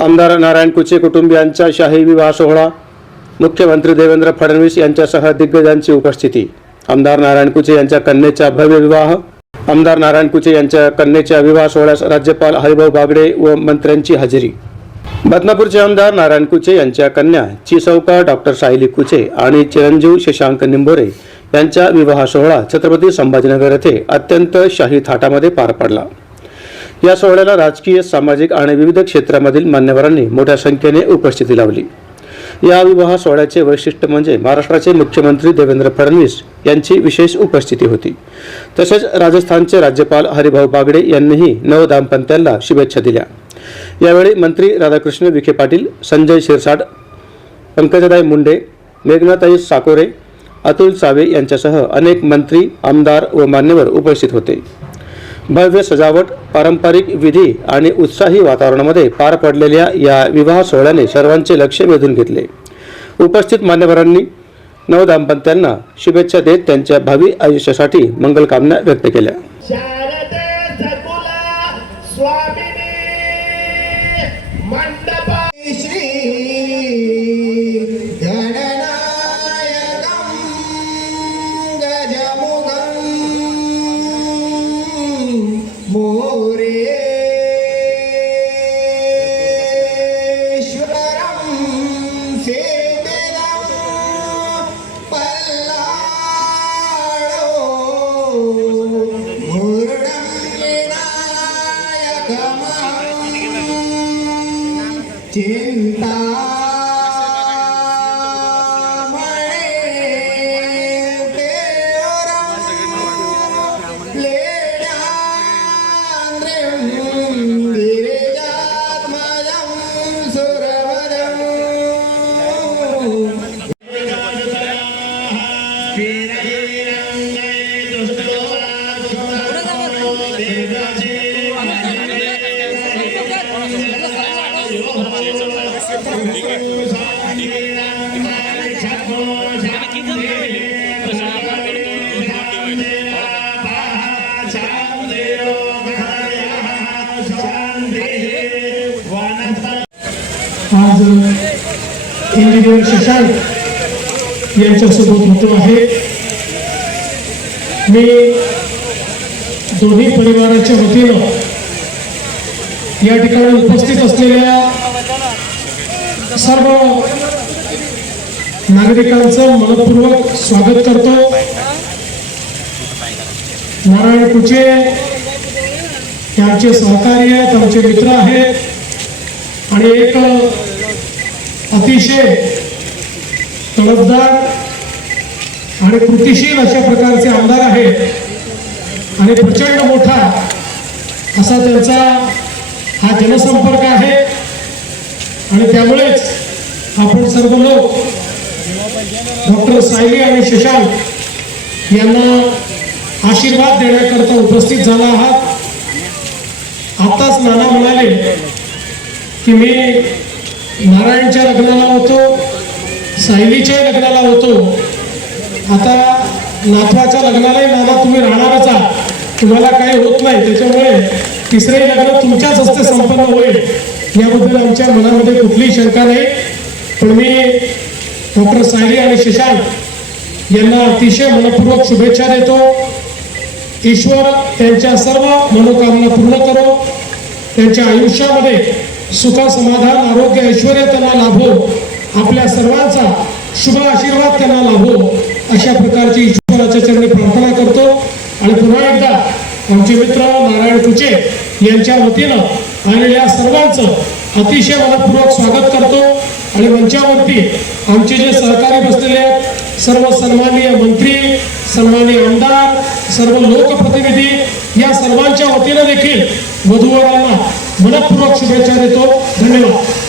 आमदार नारायण कुचे कुटुंबियांचा शाही विवाह सोहळा, मुख्यमंत्री देवेंद्र फडणवीस यांच्यासह दिग्गजांची उपस्थिती। आमदार नारायण कुचे यांच्या कन्येचा भव्य विवाह। आमदार नारायण कुचे यांच्या कन्येच्या विवाह सोहळ्यास राज्यपाल हरिभाऊ बागडे व मंत्र्यांची हजेरी। बदनापूरचे आमदार नारायण कुचे यांच्या कन्या चिसौका डॉक्टर सायली कुचे आणि चिरंजीव शशांक निंबोरे यांचा विवाह सोहळा छत्रपती संभाजीनगर येथे अत्यंत शाही थाटामध्ये पार पडला। या सोहळ्याला राजकीय, सामाजिक आणि विविध क्षेत्रामधील मान्यवरांनी मोठ्या संख्येने उपस्थिती लावली। या विवाह सोहळ्याचे वैशिष्ट्य म्हणजे महाराष्ट्राचे मुख्यमंत्री देवेंद्र फडणवीस यांची विशेष उपस्थिती होती। तसेच राजस्थानचे राज्यपाल हरिभाऊ बागडे यांनीही नवदाम्पत्याला शुभेच्छा दिल्या। यावेळी मंत्री राधाकृष्ण विखे पाटील, संजय शिरसाट, पंकजाताई मुंडे, मेघनाताई साकोरे, अतुल सावे यांच्यासह अनेक मंत्री, आमदार व मान्यवर उपस्थित होते। भव्य सजावट, पारंपरिक विधी आणि उत्साही वातावरणामध्ये पार पडलेल्या या विवाह सोहळ्याने सर्वांचे लक्ष वेधून घेतले। उपस्थित मान्यवरांनी नवदाम्पत्यांना शुभेच्छा देत त्यांच्या भावी आयुष्यासाठी मंगलकामना व्यक्त केल्या। आज इंजिनियर शशांक यांच्यासोबत होतो आहे। मी दोन्ही परिवाराच्या वतीनं या ठिकाणी उपस्थित असलेल्या सर्व नागरिकांचं मनपूर्वक स्वागत करतो। नारायण कुचे हे आमचे सहकारी आहेत, आमचे मित्र आहेत आणि एक अतिशय तडफदार आणि कृतिशील अशा प्रकारचे आमदार आहेत आणि प्रचंड मोठा असा त्यांचा हा जनसंपर्क आहे आणि त्यामुळेच आपण सर्व लोक डॉक्टर सायली आणि शशांक यांना आशीर्वाद देण्याकरता उपस्थित झाला आहात। आताच नाना म्हणाले की मी नारायणच्या लग्नाला होतो, सायलीच्या लग्नाला होतो, आता नाथवाच्या लग्नालाही नाना तुम्ही राहणारच आहात, तुम्हाला काही होत नाही, त्याच्यामुळे तिसरे लग्न तुमच्याच हस्ते संपन्न होईल याबद्दल आमच्या मनामध्ये कुठलीही शंका नाही। पण मी डॉक्टर सायली आणि शशांक यांना अतिशय मनपूर्वक शुभेच्छा देतो। ईश्वर त्यांच्या सर्व मनोकामना पूर्ण करो, त्यांच्या आयुष्यामध्ये सुख, समाधान, आरोग्य, ऐश्वर्य त्यांना लाभो, आपल्या सर्वांचा शुभ आशीर्वाद त्यांना लाभो अशा प्रकारची ईश्वराच्या चरणी प्रार्थना करतो। आणि पुन्हा एकदा आमचे मित्र नारायण कुचे यांच्या वतीनं आलेल्या सर्वांचं अतिशय मनपूर्वक स्वागत करतो। आणि मंचावरती आमचे जे सहकारी बसलेले आहेत, सर्व सन्माननीय मंत्री, सन्माननीय आमदार, सर्व लोकप्रतिनिधी, या सर्वांच्या वतीनं देखील वधूवरांना मनपूर्वक शुभेच्छा देतो। धन्यवाद।